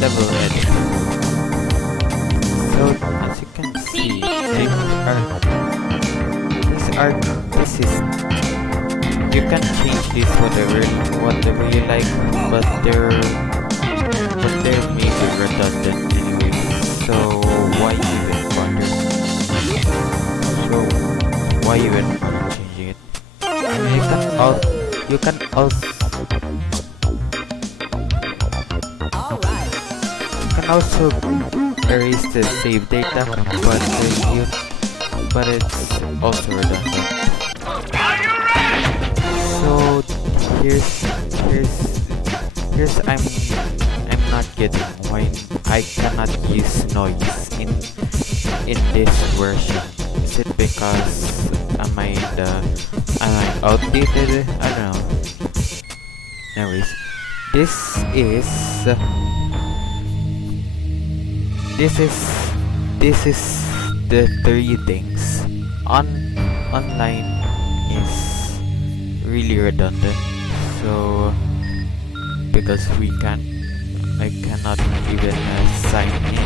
level editor. So as you can see, this is, you can change this whatever you like, but they're maybe redundant anyway. So why even bother? So why even changing it? I mean, you can also erase the save data, but it's also redundant. So here's I'm not getting why I cannot use noise in this version. Is it because am I outdated? I don't know. Anyways, this is the three things. Online is really redundant, so because I cannot even sign in.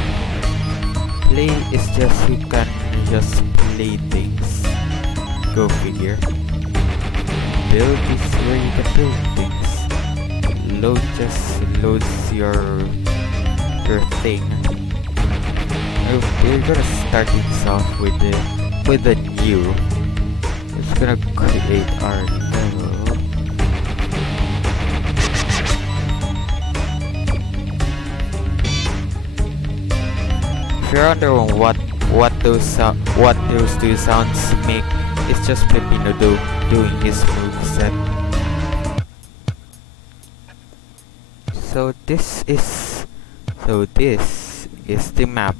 Play is just you can just play things. Go figure. Build is where you can build things. Load just loads your thing. We're gonna start things off with the new. It's gonna create our level. If you're wondering what those two sounds make, it's just Peppino doing his moveset. So this is the map.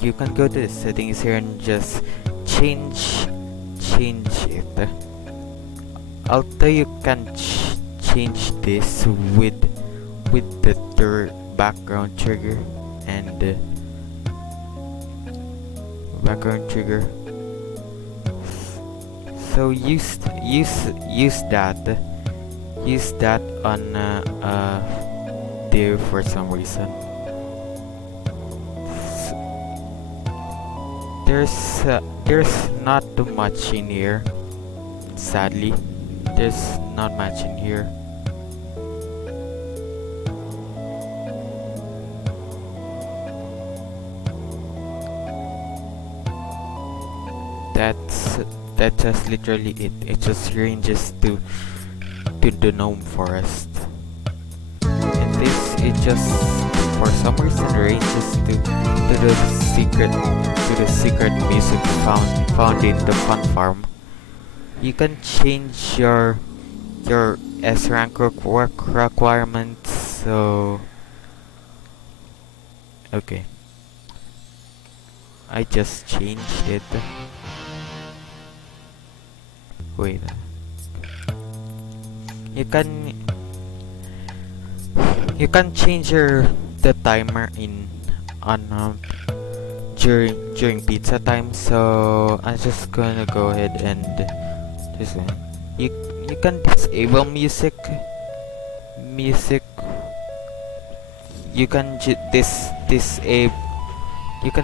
You can go to the settings here and just change it. Although you can change this with the third background trigger and background trigger. So use that on there for some reason. There's not too much in here. Sadly, there's not much in here. That's just literally it. It just ranges to the gnome forest. And this it just for some reason ranges to the secret music found in the fun farm. You can change your S rank requirements. So okay, I just changed it. Wait. You can change the timer during pizza time. So I'm just gonna go ahead and just you can disable music. You can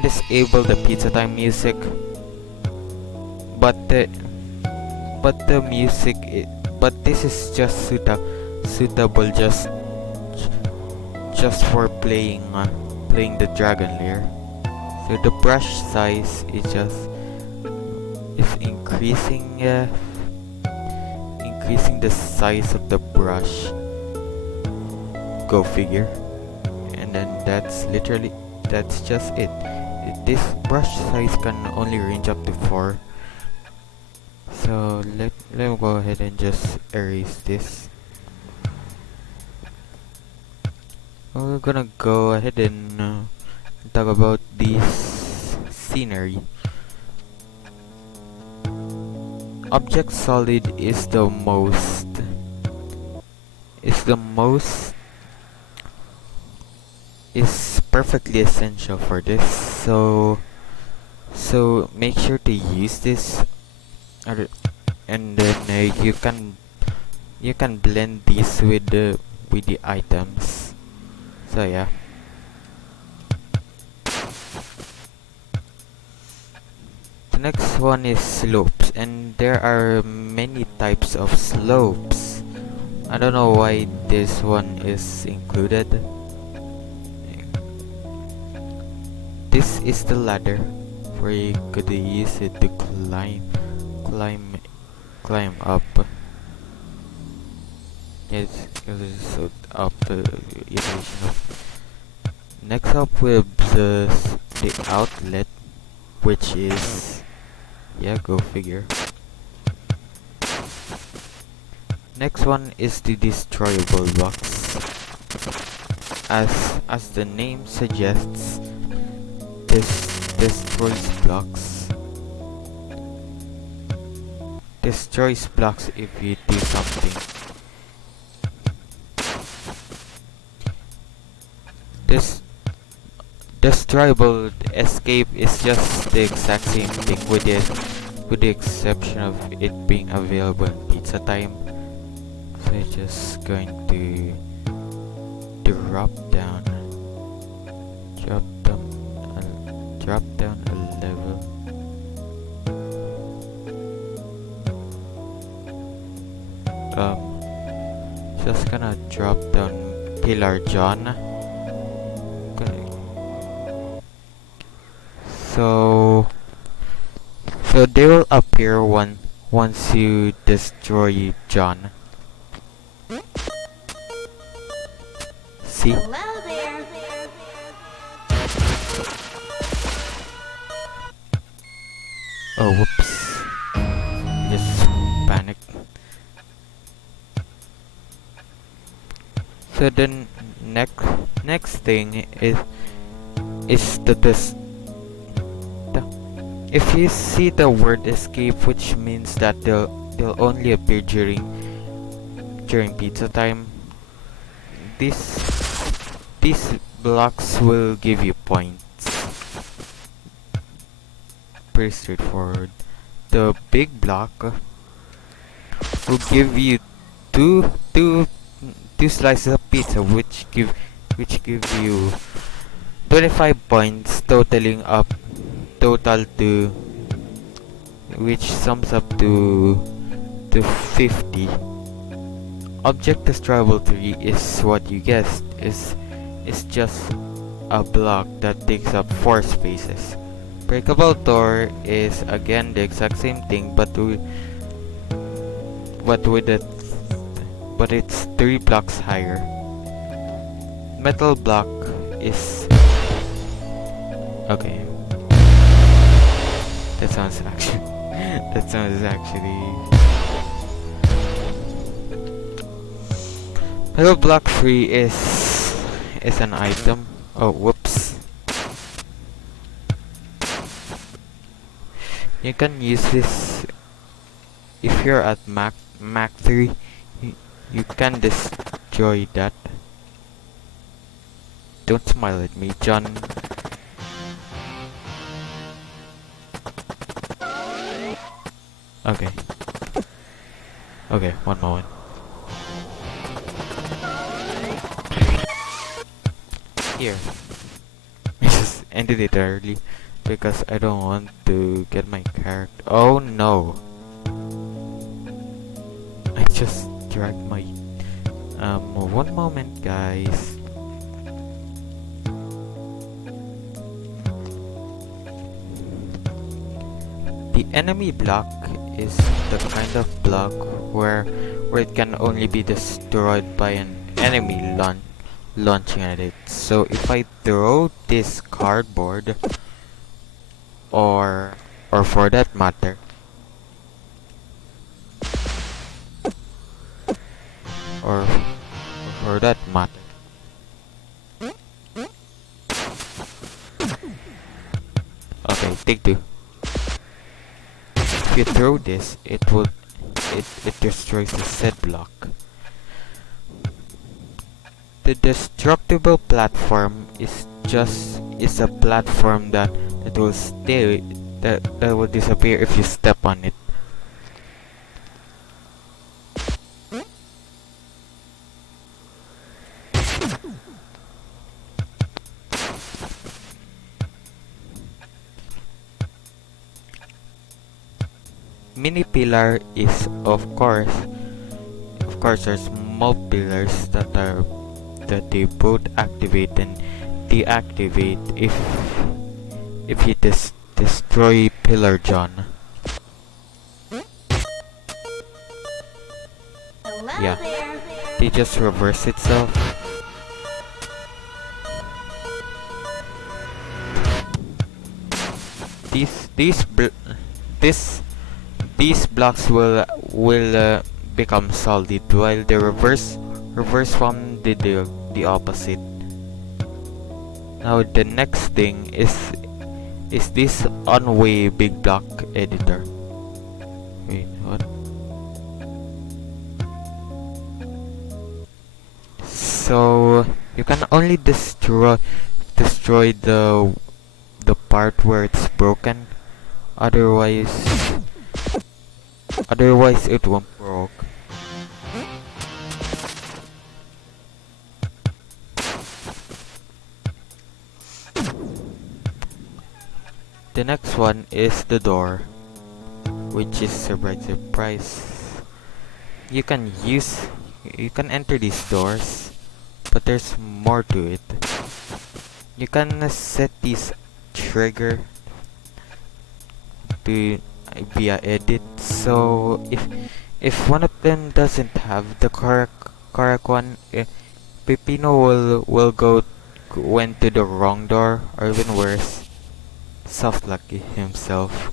disable the pizza time music, but the music but this is just suitable just for playing the dragon lair. So the brush size is increasing the size of the brush. Go figure. And then that's just it. This brush size can only range up to 4. So let me go ahead and just erase this. We're gonna go ahead and talk about this scenery. Object solid is perfectly essential for this. So make sure to use this. And then you can blend these with the items. So yeah. The next one is slopes, and there are many types of slopes. I don't know why this one is included. This is the ladder where you could use it to climb up. Yes, it's up the iteration of. Next up with the outlet, which is, yeah, go figure. Next one is the destroyable box. As the name suggests, this destroys blocks. Destroys blocks if you do something. This destroyable escape is just the exact same thing with the exception of it being available in pizza time. So I'm just going to drop down a level. Just gonna drop down Pillar John. So they will appear once you destroy John. See? Hello there. Oh, whoops. Just panicked. So the next thing is if you see the word escape, which means that they'll only appear during pizza time. These blocks will give you points. Pretty straightforward. The big block will give you two slices of pizza, which give you 25 points, which sums up to 50. Object Destroyable 3 is what you guessed, is just a block that takes up 4 spaces. Breakable Door is again the exact same thing, but it's 3 blocks higher. Metal Block is okay. That sounds actually. Metal Block 3 is an item. Oh, whoops. You can use this if you're at Mach 3. You can destroy that. Don't smile at me, John. Okay. Okay, one moment. Here. I just ended it early because I don't want to get my character. Oh no! I just dragged my. One moment, guys. The enemy block is the kind of block where it can only be destroyed by an enemy launching at it. So if I throw this cardboard, or for that matter, or for that matter, okay, take two. If you throw this, it destroys the said block. The destructible platform is a platform that will will disappear if you step on it. mini pillar is of course there's small pillars that they both activate and deactivate if you destroy pillar John. Yeah, they just reverse itself. These this these blocks will become solid while the reverse from the opposite. Now the next thing is this on-way big block editor. Wait, what? So you can only destroy the part where it's broken. Otherwise it won't broke. The next one is the door, which is surprise. You can enter these doors, but there's more to it. You can set these trigger to via edit. So if one of them doesn't have the correct one, Peppino will went to the wrong door, or even worse, soft lucky himself.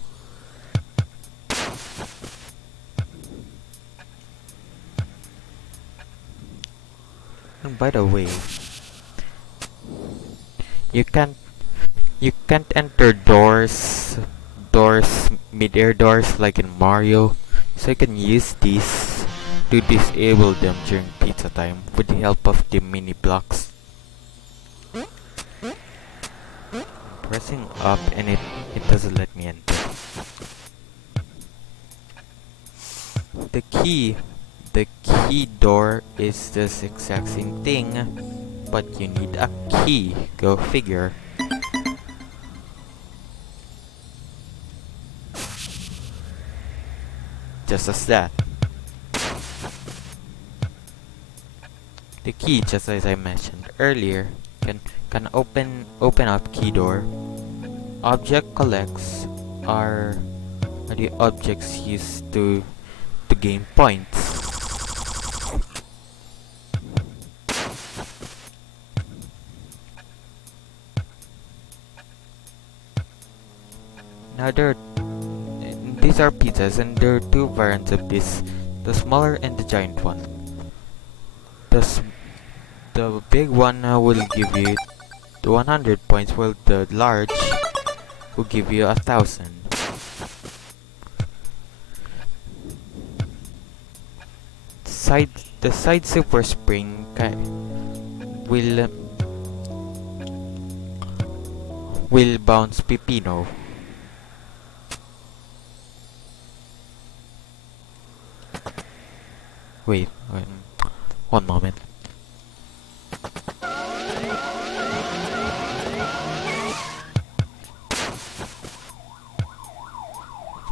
And by the way, you can't enter mid-air doors like in Mario, so you can use these to disable them during pizza time with the help of the mini blocks. Pressing up and it doesn't let me enter. The key door is this exact same thing, but you need a key. Go figure. Just as that. The key, just as I mentioned earlier, can open up key door. Object collects are the objects used to gain points. Now these are pizzas, and there are two variants of this: the smaller and the giant one. The big one will give you 100 points, while the large will give you 1,000. The side super spring will bounce Peppino. Wait, one moment.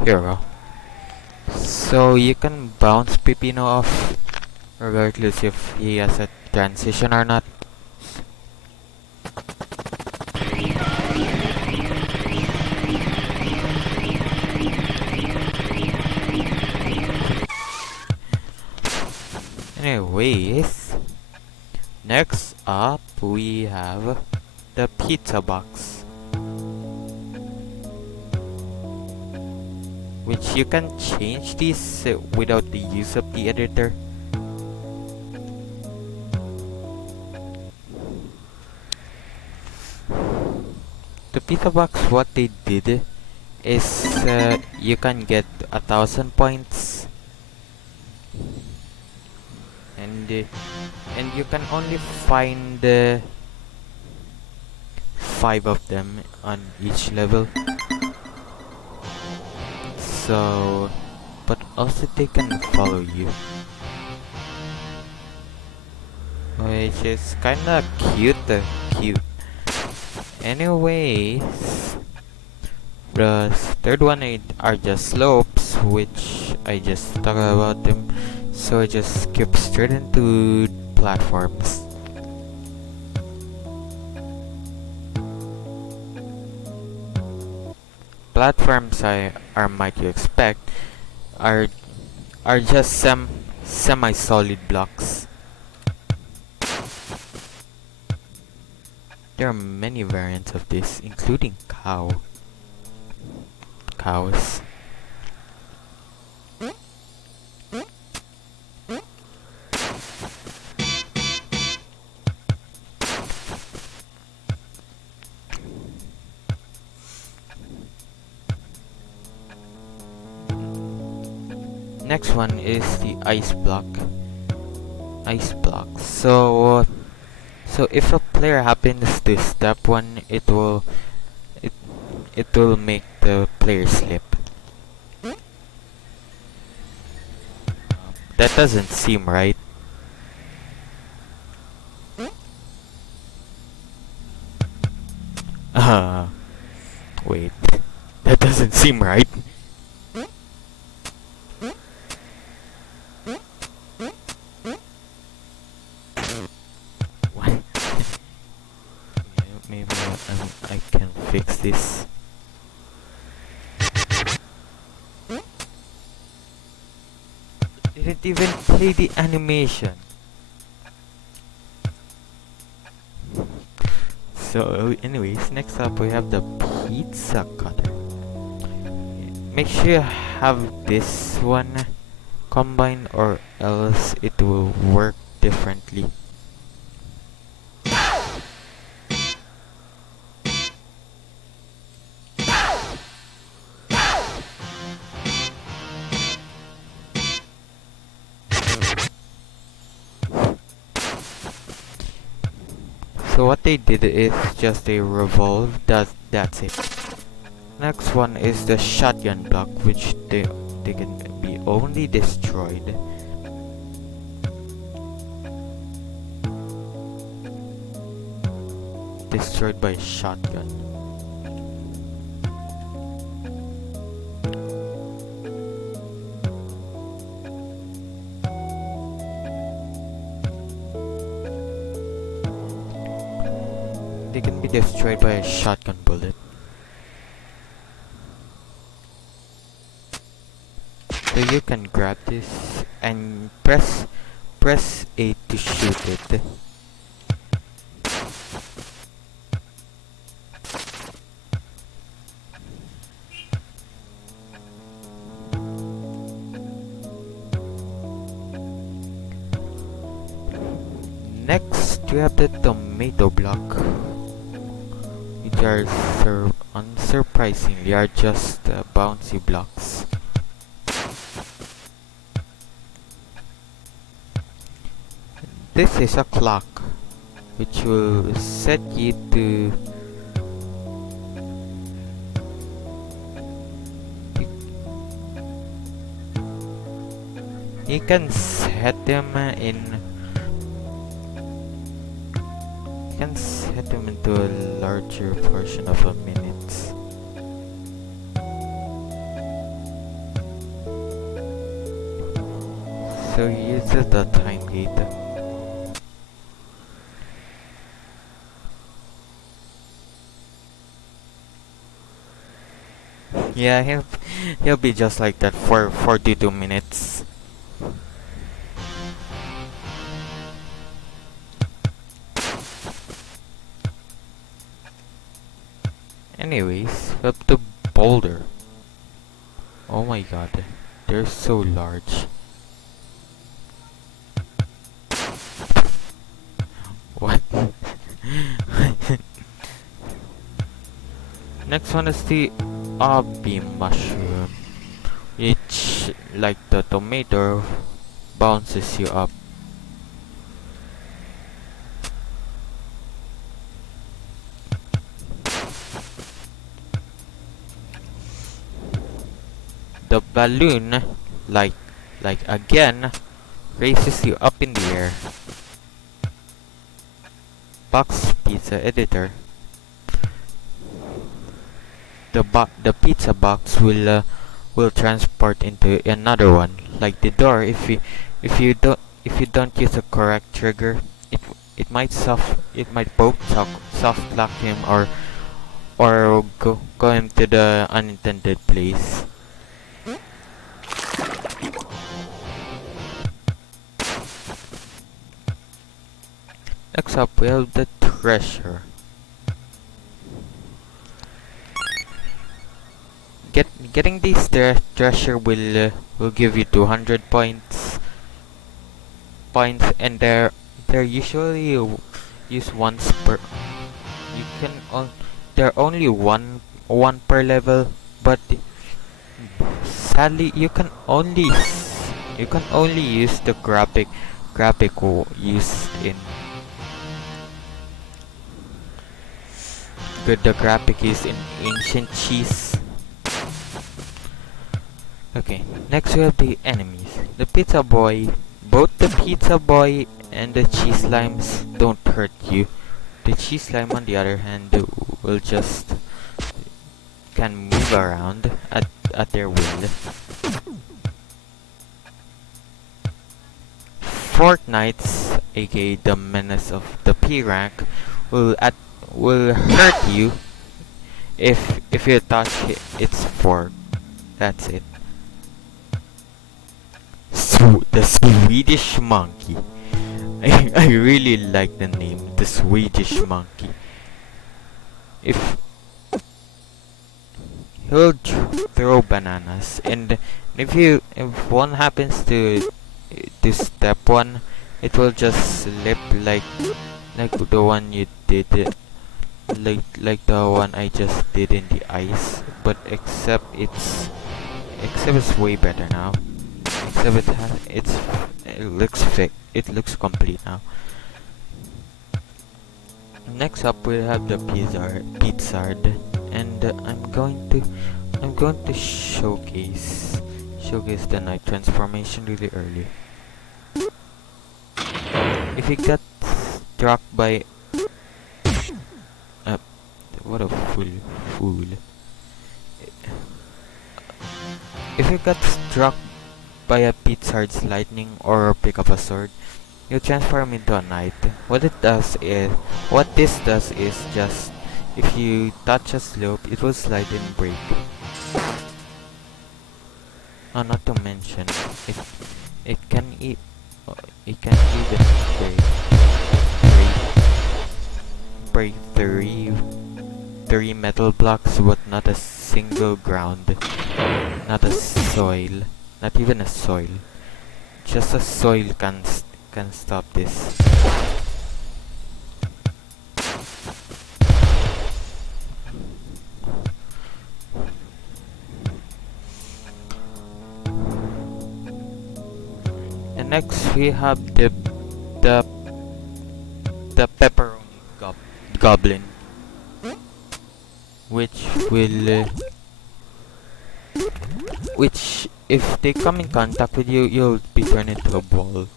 Here we go. So you can bounce Peppino off regardless if he has a transition or not. Anyways, next up we have the pizza box, which you can change this without the use of the editor. The pizza box, what they did is you can get 1,000 points, and you can only find 5 of them on each level. So, but also they can follow you, which is kinda cute. Anyways, The third one are just slopes, which I just talked about them, so I just skip straight into platforms. Platforms are might you expect are just semi-solid blocks. There are many variants of this, including cows. Next one is the ice block. So if a player happens to step one, it will make the player slip. That doesn't seem right. Wait. That doesn't seem right. What? Maybe I can fix this. Didn't even play the animation. So anyways, next up we have the pizza cutter. Make sure you have this one combined, or else it will work differently. So what they did is just a revolve, that's it. Next one is the shotgun block, which they can be only destroyed. Destroyed by shotgun. They can be destroyed by a shotgun bullet. So you can grab this and press A to shoot it. Next, we have the tomato block, which are unsurprisingly are just bouncy blocks. This is a clock, which will set you to you can set them into a larger portion of a minute. So use the time gate. Yeah, he'll be just like that for 42 minutes. Anyways, up to boulder. Oh my god, they're so large. What? Next one is the obby mushroom, which, like the tomato, bounces you up. The balloon, like again, raises you up in the air. Box pizza editor. the pizza box will transport into another one. Like the door, if you don't use the correct trigger, it might both soft lock him or go him to the unintended place. Next up, we have the treasure. Getting this treasure will give you 200 points, and they're usually used once per. You can they're only one per level, but sadly you can only use the graphic used in the graphic is in ancient cheese. Okay, next we have the enemies. The pizza boy. Both the pizza boy and the cheese slimes don't hurt you. The cheese slime, on the other hand, will just can move around at their will. Fortnights, aka the menace of the P rank, will hurt you if you touch its fork. That's it. The Swedish monkey. I really like the name, the Swedish monkey. If he'll throw bananas, and if one happens to step one, it will just slip like the one you did, like the one I just did in the ice. But except it's way better now. Except it looks complete now. Next up we have the pizzard, and I'm going to showcase the night transformation really early. If he gets struck by what a fool. If you got struck by a pizzard's lightning or pick up a sword, you transform into a knight. What this does is just, if you touch a slope, it will slide and break. Oh, not to mention, it can even break three metal blocks, but not a single ground, not a soil. Not even a soil. Just a soil can stop this. And next we have the pepperoni goblin, which if they come in contact with you, you'll be turned into a ball.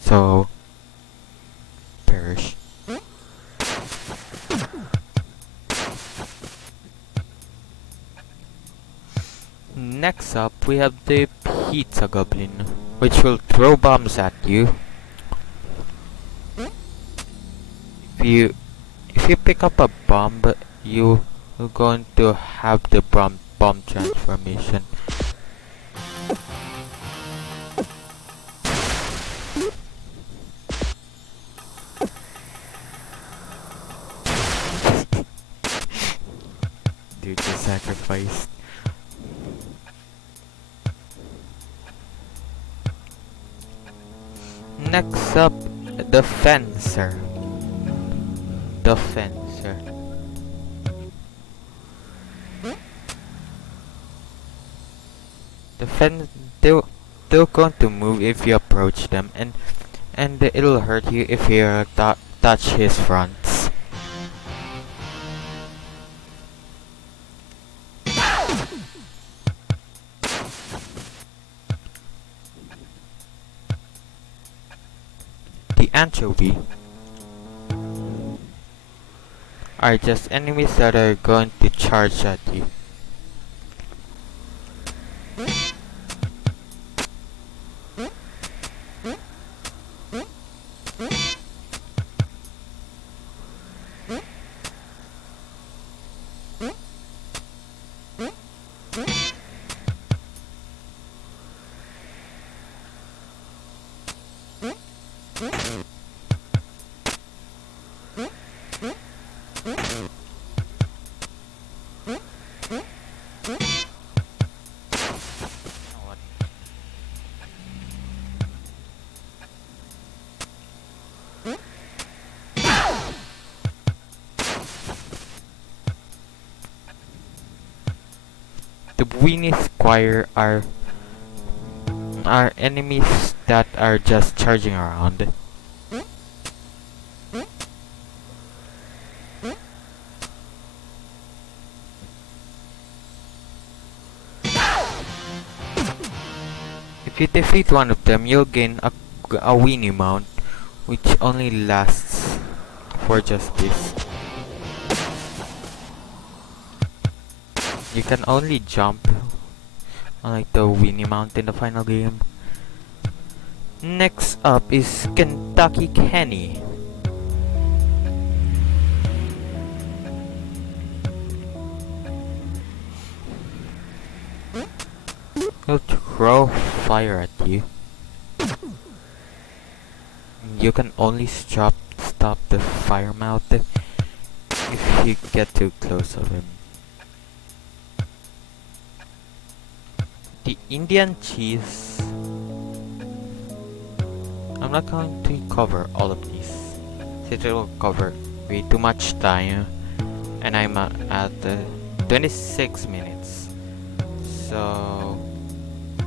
So perish. Next up we have the pizza goblin, which will throw bombs at you. If you pick up a bomb, you're going to have the bomb transformation. Dude, just sacrificed. Next up, the fencer. The fencer. They're going to move if you approach them, and it'll hurt you if you touch his fronts. The anchovy. are just enemies that are going to charge at you. The Weenie Squire are enemies that are just charging around. If you defeat one of them, you'll gain a Weenie mount, which only lasts for just this. You can only jump, unlike the Weenie mount in the final game. Next up is Kentucky Kenny. He'll throw fire at you. You can only stop the fire mount if you get too close of him. The Indian cheese. I'm not going to cover all of these, since it will cover way too much time, and I'm at 26 minutes. So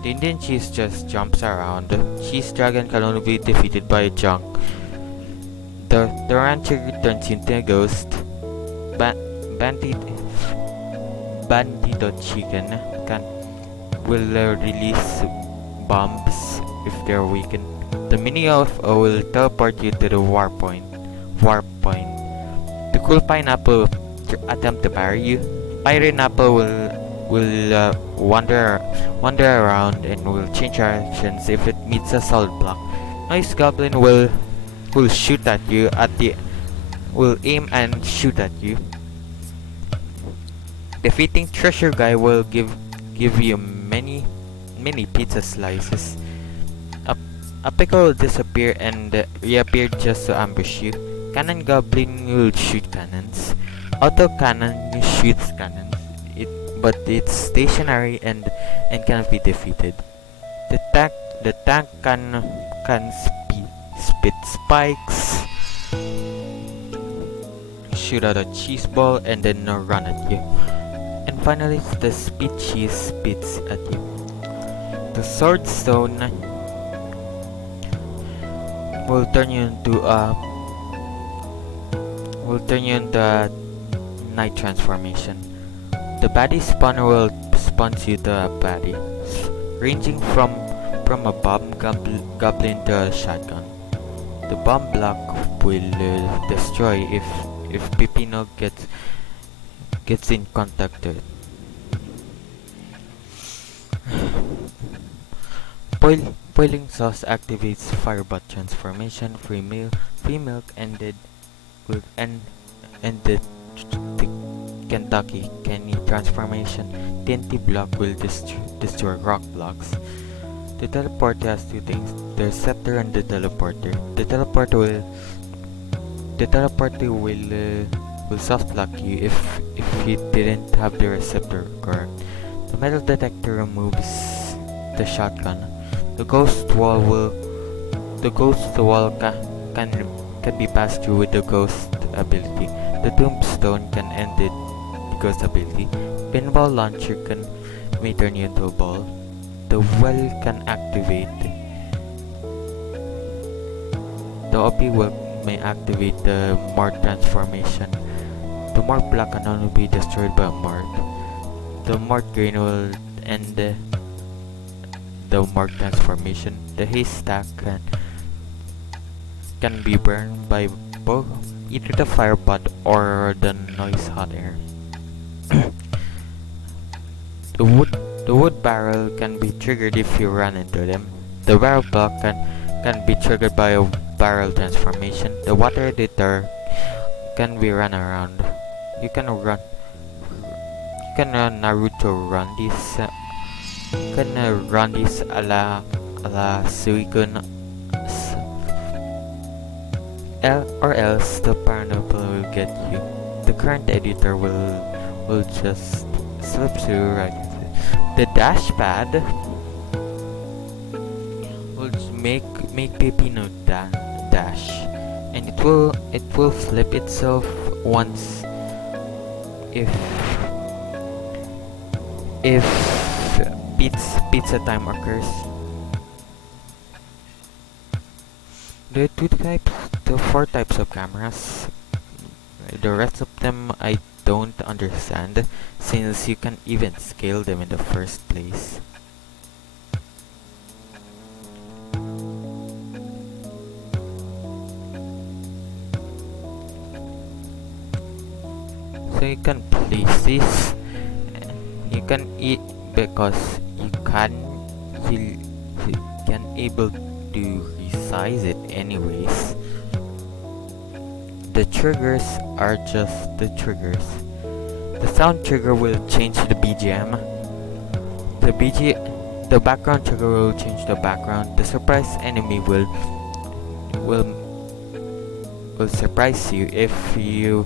the Indian cheese just jumps around. Cheese dragon can only be defeated by a junk. The rancher turns into a ghost. Bandito chicken will release bombs if they're weakened. The mini UFO will teleport you to the warp point. The cool pineapple will attempt to parry you. Pineapple will wander around and will change directions if it meets a solid block. Noise goblin will shoot at you will aim and shoot at you. Defeating treasure guy will give you many pizza slices. A pickle will disappear and reappear just to ambush you. Cannon goblin will shoot cannons. Auto cannon shoots cannons, but it's stationary and cannot be defeated. The tank can spit spikes, shoot out a cheese ball, and then run at you. And finally, the speed cheese spits at you. The sword stone will turn you into night transformation. The baddie spawner will spawn you the baddie, ranging from a bomb goblin to a shotgun. The bomb block will destroy if Peppino gets in contact with it. Boiling sauce activates firebot transformation. Free milk ended the Kentucky Kenny transformation. TNT block will destroy rock blocks. The teleporter has two things: the receptor and the teleporter. The teleporter will soft lock you if you didn't have the receptor correct. The metal detector removes the shotgun. The ghost wall can be passed through with the ghost ability. The tombstone can end the ghost ability. Pinball launcher may turn you into a ball. The well can activate. The OP may activate the Mort transformation. The Mort block can only be destroyed by a Mort. The Mort grain will end the Mort transformation. The haystack can be burned by either the fire pot or the noise hot air. The wood barrel can be triggered if you run into them. The barrel block can be triggered by a barrel transformation. The water editor can be run around. You can Naruto run this. You can run this ala Suicune, or else the pineapple will get you. The current editor will just slip through right. The dash pad will make Peppino dash, and it will flip itself once if pizza time occurs. The four types of cameras. The rest of them I don't understand, since you can't even scale them in the first place. So you can place this. You can eat because you can able to resize it anyways. The triggers are just the triggers. The sound trigger will change the BGM. The background trigger will change the background. The surprise enemy will surprise you if you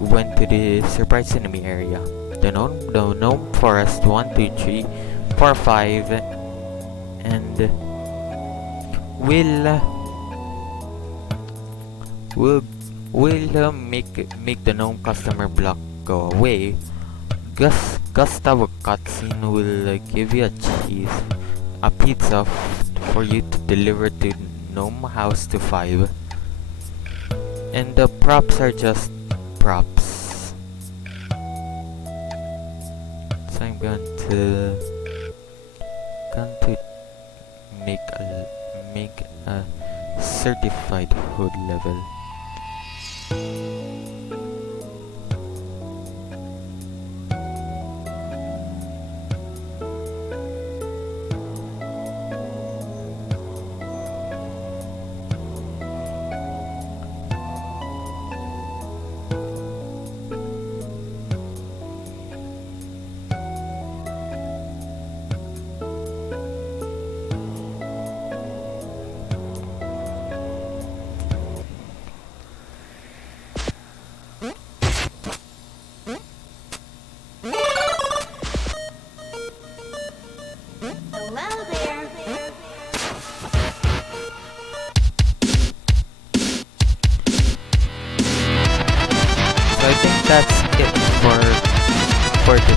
went to the surprise enemy area. The gnome forest 1, 2, 3, 4, 5, and will make the gnome customer block go away. Gustavo cutscene will give you a pizza for you to deliver to gnome house to 5. And the props are just props. So I'm going to make a certified hood level. That's it for the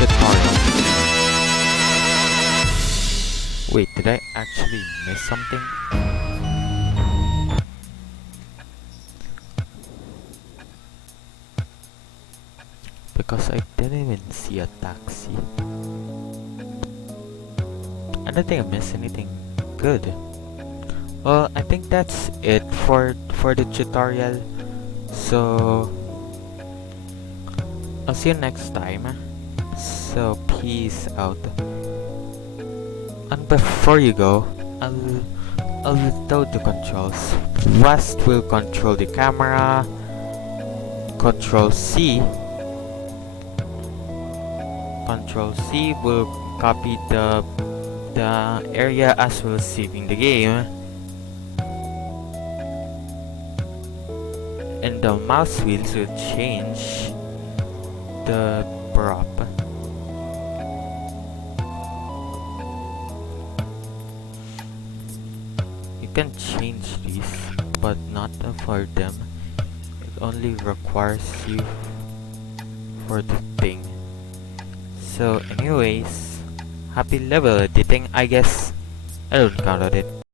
tutorial. Wait, did I actually miss something? Because I didn't even see a taxi. I don't think I missed anything good. Well, I think that's it for the tutorial. So I'll see you next time. So peace out. And before you go, I'll tell the controls. West will control the camera. Control C will copy the area as well as saving the game. And the mouse wheels will change the prop. You can change these, but not for them. It only requires you for the thing. So anyways, happy level editing, I guess. I don't count on it.